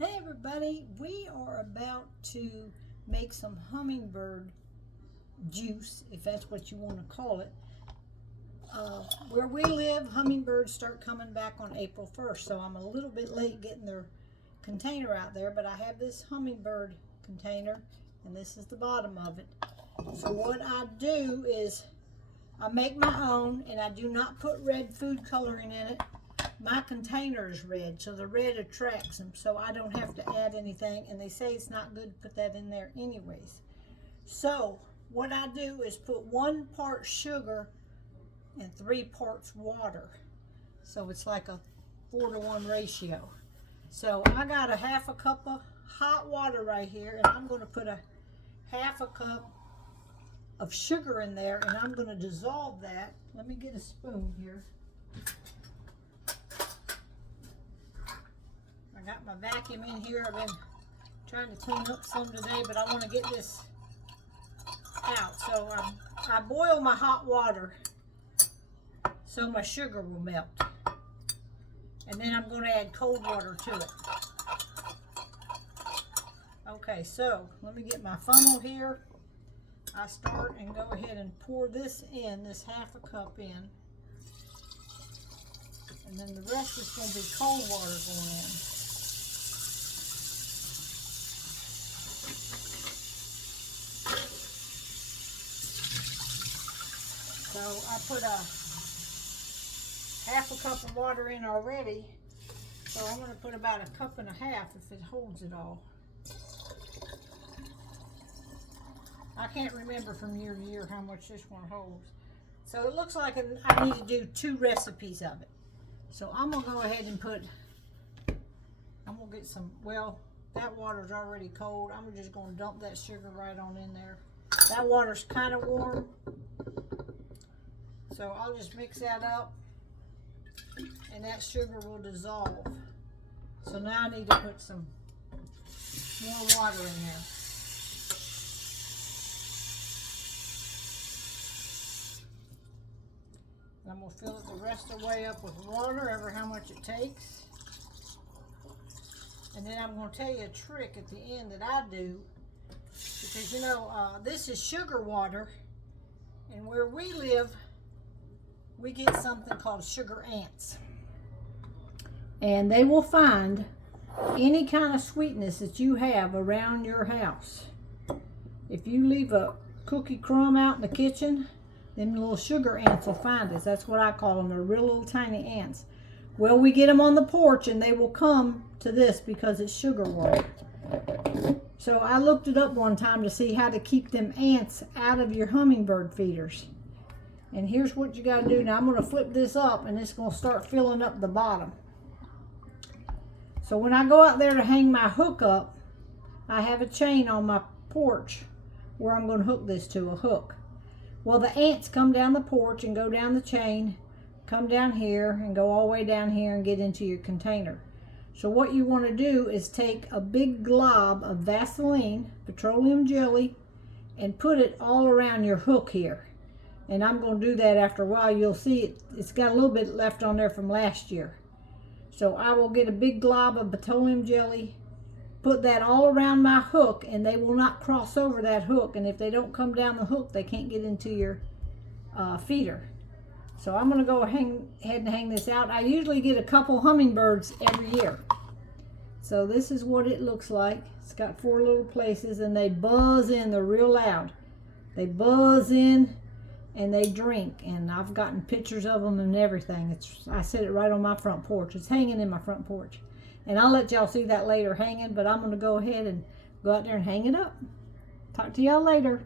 Hey everybody, we are about to make some hummingbird juice, if that's what you want to call it. Where we live, hummingbirds start coming back on April 1st, so I'm a little bit late getting their container out there, but I have this hummingbird container, and this is the bottom of it. So what I do is I make my own, and I do not put red food coloring in it. My container is red, so the red attracts them, so I don't have to add anything, and they say it's not good to put that in there anyways. So what I do is put 1 part sugar and 3 parts water, so it's like a 4-to-1 ratio. So I got a half a cup of hot water right here, and I'm going to put a half a cup of sugar in there, and I'm going to dissolve that. Let me get a spoon here. I got my vacuum in here. I've been trying to clean up some today, but I want to get this out. So I boil my hot water so my sugar will melt. And then I'm going to add cold water to it. Okay, so let me get my funnel here. I start and go ahead and pour this in, this half a cup in. And then the rest is going to be cold water going in. So I put a half a cup of water in already, so I'm going to put about 1.5 cups if it holds it all. I can't remember from year to year how much this one holds. So it looks like I need to do 2 recipes of it. So I'm going to go ahead and I'm going to get some, well, that water's already cold. I'm just going to dump that sugar right on in there. That water's kind of warm. So I'll just mix that up, and that sugar will dissolve. So now I need to put some more water in there. And I'm going to fill it the rest of the way up with water, ever how much it takes. And then I'm going to tell you a trick at the end that I do, because you know, this is sugar water, and where we live, we get something called sugar ants. And they will find any kind of sweetness that you have around your house. If you leave a cookie crumb out in the kitchen, them little sugar ants will find us. That's what I call them. They're real little tiny ants. Well, we get them on the porch, and they will come to this because it's sugar water. So I looked it up one time to see how to keep them ants out of your hummingbird feeders. And here's what you got to do. Now I'm going to flip this up, and it's going to start filling up the bottom. So when I go out there to hang my hook up, I have a chain on my porch where I'm going to hook this to, a hook. Well, the ants come down the porch and go down the chain, come down here and go all the way down here and get into your container. So what you want to do is take a big glob of Vaseline, petroleum jelly, and put it all around your hook here. And I'm going to do that after a while. You'll see it's got a little bit left on there from last year. So I will get a big glob of petroleum jelly, put that all around my hook, and they will not cross over that hook. And if they don't come down the hook, they can't get into your feeder. So I'm going to go ahead and hang this out. I usually get a couple hummingbirds every year. So this is what it looks like. It's got 4 little places, and they buzz in. They're real loud. They buzz in and they drink, and I've gotten pictures of them and everything. I set it right on my front porch. It's hanging in my front porch, and I'll let y'all see that later hanging, but I'm going to go ahead and go out there and hang it up. Talk to y'all later.